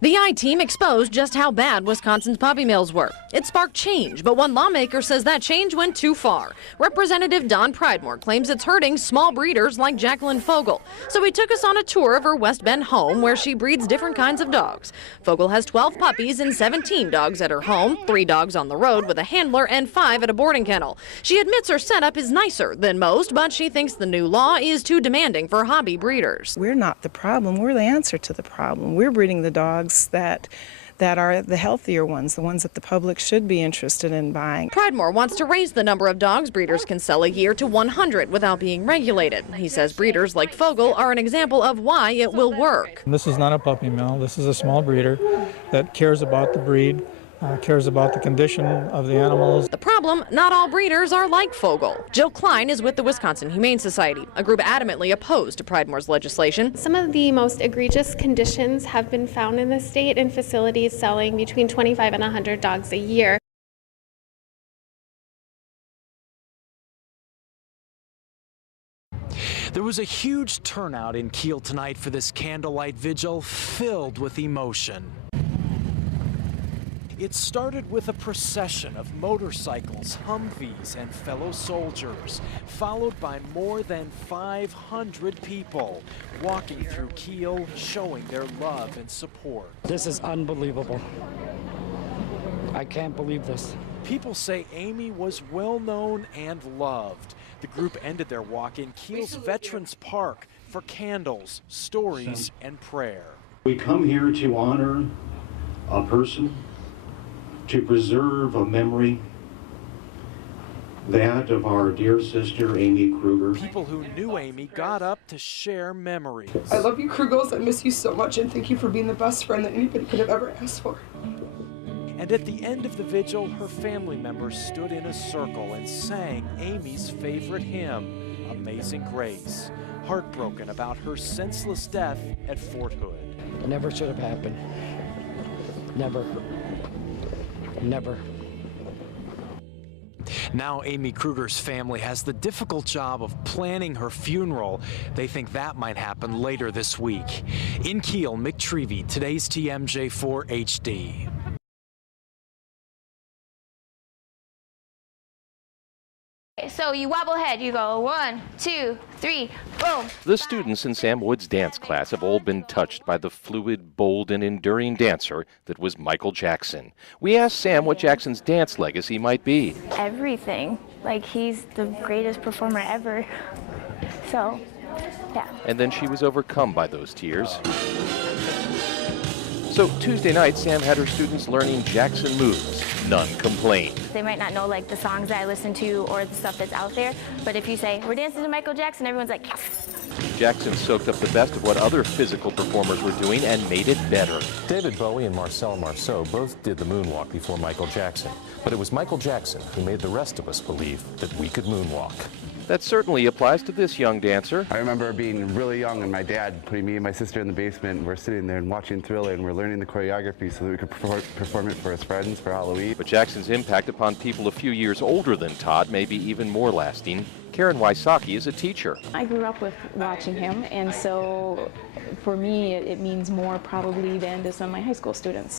The I-Team exposed just how bad Wisconsin's puppy mills were. It sparked change, but one lawmaker says that change went too far. Representative Don Pridemore claims it's hurting small breeders like Jacqueline Fogel. So he took us on a tour of her West Bend home where she breeds different kinds of dogs. Fogel has 12 puppies and 17 dogs at her home, 3 dogs on the road with a handler and 5 at a boarding kennel. She admits her setup is nicer than most, but she thinks the new law is too demanding for hobby breeders. We're not the problem, we're the answer to the problem. We're breeding the dogs that are the healthier ones, the ones that the public should be interested in buying. Pridemore wants to raise the number of dogs breeders can sell a year to 100 without being regulated. He says breeders like Fogel are an example of why it will work. This is not a puppy mill. This is a small breeder that cares about the breed, cares about the condition of the animals. The problem, not all breeders are like Fogel. Jill Klein is with the Wisconsin Humane Society, a group adamantly opposed to Pridemore's legislation. Some of the most egregious conditions have been found in the state in facilities selling between 25 and 100 dogs a year. There was a huge turnout in Kiel tonight for this candlelight vigil filled with emotion. It started with a procession of motorcycles, Humvees, and fellow soldiers, followed by more than 500 people walking through Kiel, showing their love and support. This is unbelievable. I can't believe this. People say Amy was well known and loved. The group ended their walk in Kiel's Veterans Park for candles, stories, and prayer. We come here to honor a person, to preserve a memory, that of our dear sister, Amy Kruger. People who knew Amy got up to share memories. I love you, Krugels. I miss you so much, and thank you for being the best friend that anybody could have ever asked for. And at the end of the vigil, her family members stood in a circle and sang Amy's favorite hymn, Amazing Grace, heartbroken about her senseless death at Fort Hood. It never should have happened. Never. Never. Now Amy Kruger's family has the difficult job of planning her funeral. They think that might happen later this week. In Kiel, Mick Trevey, today's TMJ4 HD. So you wobble head, you go 1, 2, 3, boom. The students in Sam Wood's dance class have all been touched by the fluid, bold, and enduring dancer that was Michael Jackson. We asked Sam what Jackson's dance legacy might be. Everything. Like, he's the greatest performer ever. So, yeah. And then she was overcome by those tears. So Tuesday night, Sam had her students learning Jackson moves. None complained. They might not know like the songs that I listen to or the stuff that's out there, but if you say, we're dancing to Michael Jackson, everyone's like, yes. Jackson soaked up the best of what other physical performers were doing and made it better. David Bowie and Marcel Marceau both did the moonwalk before Michael Jackson, but it was Michael Jackson who made the rest of us believe that we could moonwalk. That certainly applies to this young dancer. I remember being really young and my dad putting me and my sister in the basement, and we're sitting there and watching Thriller, and we're learning the choreography so that we could perform it for his friends for Halloween. But Jackson's impact upon people a few years older than Todd may be even more lasting. Karen Wysocki is a teacher. I grew up with watching him, and so for me it means more probably than to some of my high school students.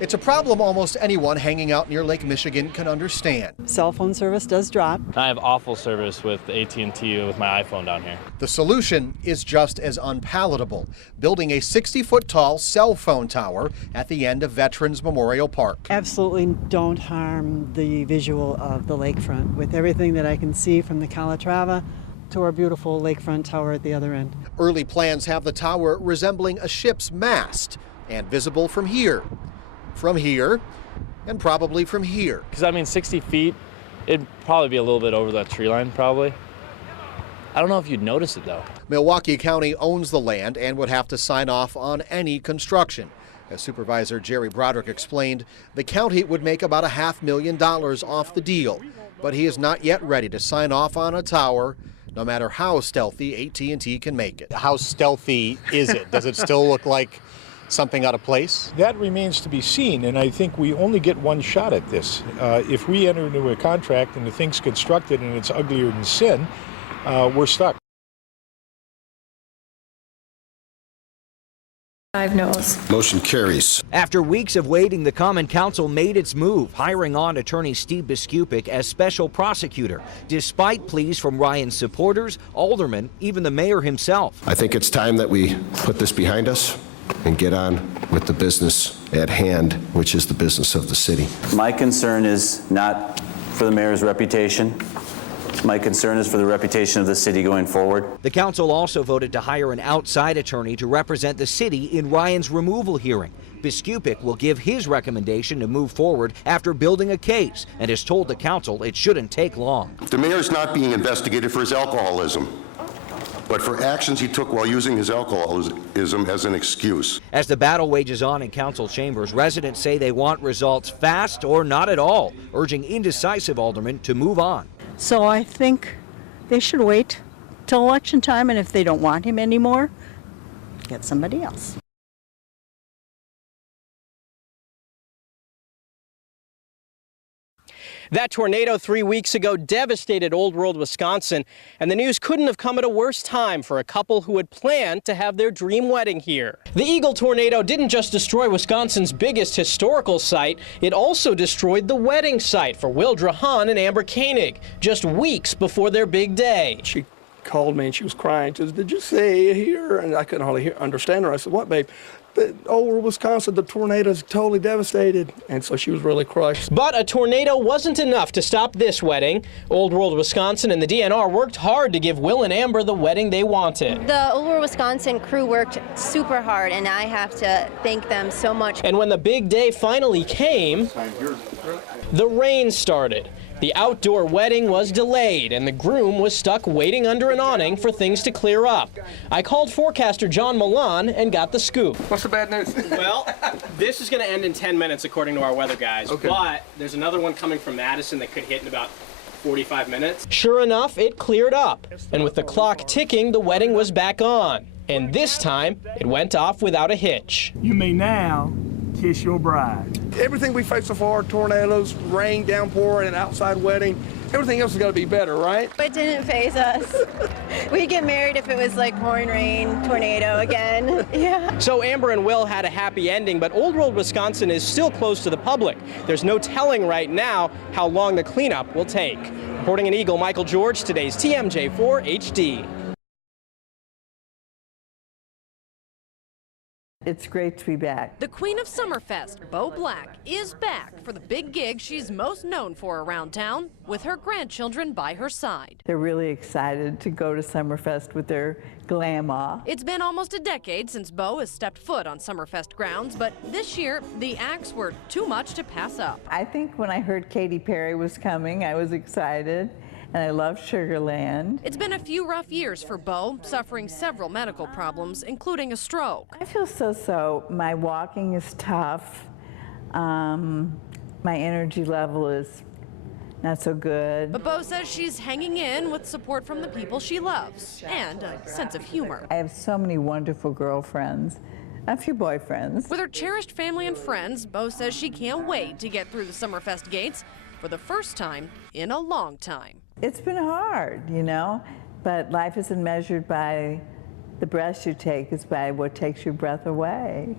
It's a problem almost anyone hanging out near Lake Michigan can understand. Cell phone service does drop. I have awful service with AT&T with my iPhone down here. The solution is just as unpalatable, building a 60-foot tall cell phone tower at the end of Veterans Memorial Park. Absolutely don't harm the visual of the lakefront with everything that I can see from the Calatrava to our beautiful lakefront tower at the other end. Early plans have the tower resembling a ship's mast and visible from here, and probably from here. Because I mean 60 feet, it'd probably be a little bit over that tree line probably. I don't know if you'd notice it though. Milwaukee County owns the land and would have to sign off on any construction. As Supervisor Jerry Broderick explained, the county would make about $500,000 off the deal, but he is not yet ready to sign off on a tower, no matter how stealthy AT&T can make it. How stealthy is it? Does it still look like something out of place? That remains to be seen, and I think we only get one shot at this. If we enter into a contract and the thing's constructed and it's uglier than sin, we're stuck. 5 noes. Motion carries. After weeks of waiting, the Common Council made its move, hiring on attorney Steve Biskupik as special prosecutor, despite pleas from Ryan's supporters, aldermen, even the mayor himself. I think it's time that we put this behind us and get on with the business at hand, which is the business of the city. My concern is not for the mayor's reputation. My concern is for the reputation of the city going forward. The council also voted to hire an outside attorney to represent the city in Ryan's removal hearing. Biskupik will give his recommendation to move forward after building a case and has told the council it shouldn't take long. The mayor's not being investigated for his alcoholism, but for actions he took while using his alcoholism as an excuse. As the battle wages on in council chambers, residents say they want results fast or not at all, urging indecisive aldermen to move on. So I think they should wait till election time, and if they don't want him anymore, get somebody else. That tornado 3 weeks ago devastated Old World, Wisconsin, and the news couldn't have come at a worse time for a couple who had planned to have their dream wedding here. The Eagle tornado didn't just destroy Wisconsin's biggest historical site, it also destroyed the wedding site for Wildra Hahn and Amber Koenig, just weeks before their big day. She called me and she was crying. She said, "Did you see here?" And I couldn't hardly understand her. I said, "What, babe?" "But over Wisconsin, the tornado's totally devastated." And so she was really crushed. But a tornado wasn't enough to stop this wedding. Old World, Wisconsin and the DNR worked hard to give Will and Amber the wedding they wanted. The Old World, Wisconsin crew worked super hard, and I have to thank them so much. And when the big day finally came, the rain started. The outdoor wedding was delayed, and the groom was stuck waiting under an awning for things to clear up. I called forecaster John Milan and got the scoop. What's the bad news? Well, this is going to end in 10 minutes according to our weather guys, okay. But there's another one coming from Madison that could hit in about 45 minutes. Sure enough, it cleared up, and with the clock ticking, the wedding was back on. And this time, it went off without a hitch. You may now kiss your bride. Everything we faced so far, tornadoes, rain, downpour, and an outside wedding, everything else has got to be better, right? It didn't faze us. We'd get married if it was like pouring rain, tornado again. Yeah. So Amber and Will had a happy ending, but Old World, Wisconsin is still closed to the public. There's no telling right now how long the cleanup will take. Reporting in Eagle, Michael George, today's TMJ4 HD. It's great to be back. The Queen of Summerfest, Bo Black, is back for the big gig she's most known for around town, with her grandchildren by her side. They're really excited to go to Summerfest with their grandma. It's been almost a decade since Bo has stepped foot on Summerfest grounds, but this year the acts were too much to pass up. I think when I heard Katy Perry was coming, I was excited. And I love Sugar Land. It's been a few rough years for Bo, suffering several medical problems, including a stroke. I feel so-so. My walking is tough. My energy level is not so good. But Bo says she's hanging in with support from the people she loves and a sense of humor. I have so many wonderful girlfriends. A few boyfriends. With her cherished family and friends, Bo says she can't wait to get through the Summerfest gates for the first time in a long time. It's been hard, you know, but life isn't measured by the breaths you take, it's by what takes your breath away.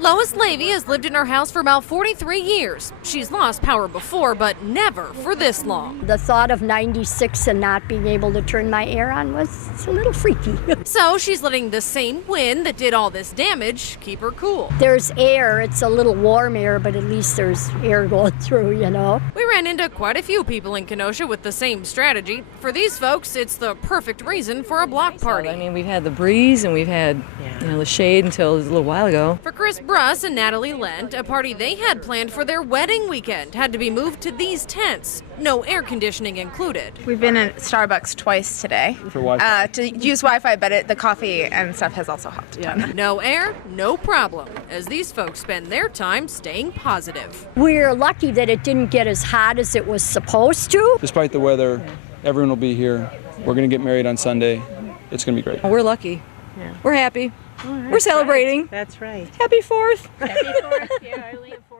Lois Levy has lived in her house for about 43 years. She's lost power before, but never for this long. The thought of 96 and not being able to turn my air on was a little freaky. So she's letting the same wind that did all this damage keep her cool. There's air, it's a little warm air, but at least there's air going through, you know. We ran into quite a few people in Kenosha with the same strategy. For these folks, it's the perfect reason for a block party. I mean, we've had the breeze and we've had the shade until a little while ago. For Chris Bruss and Natalie Lent, a party they had planned for their wedding weekend had to be moved to these tents. No air conditioning included. We've been in Starbucks twice today. For Wi-Fi? To use Wi-Fi, but the coffee and stuff has also helped. Yeah. No air, no problem, as these folks spend their time staying positive. We're lucky that it didn't get as hot as it was supposed to. Despite the weather, everyone will be here. We're going to get married on Sunday. It's going to be great. We're lucky. Yeah. We're happy. We're celebrating. That's right. Happy 4th. Happy 4th. Yeah, early and 4th.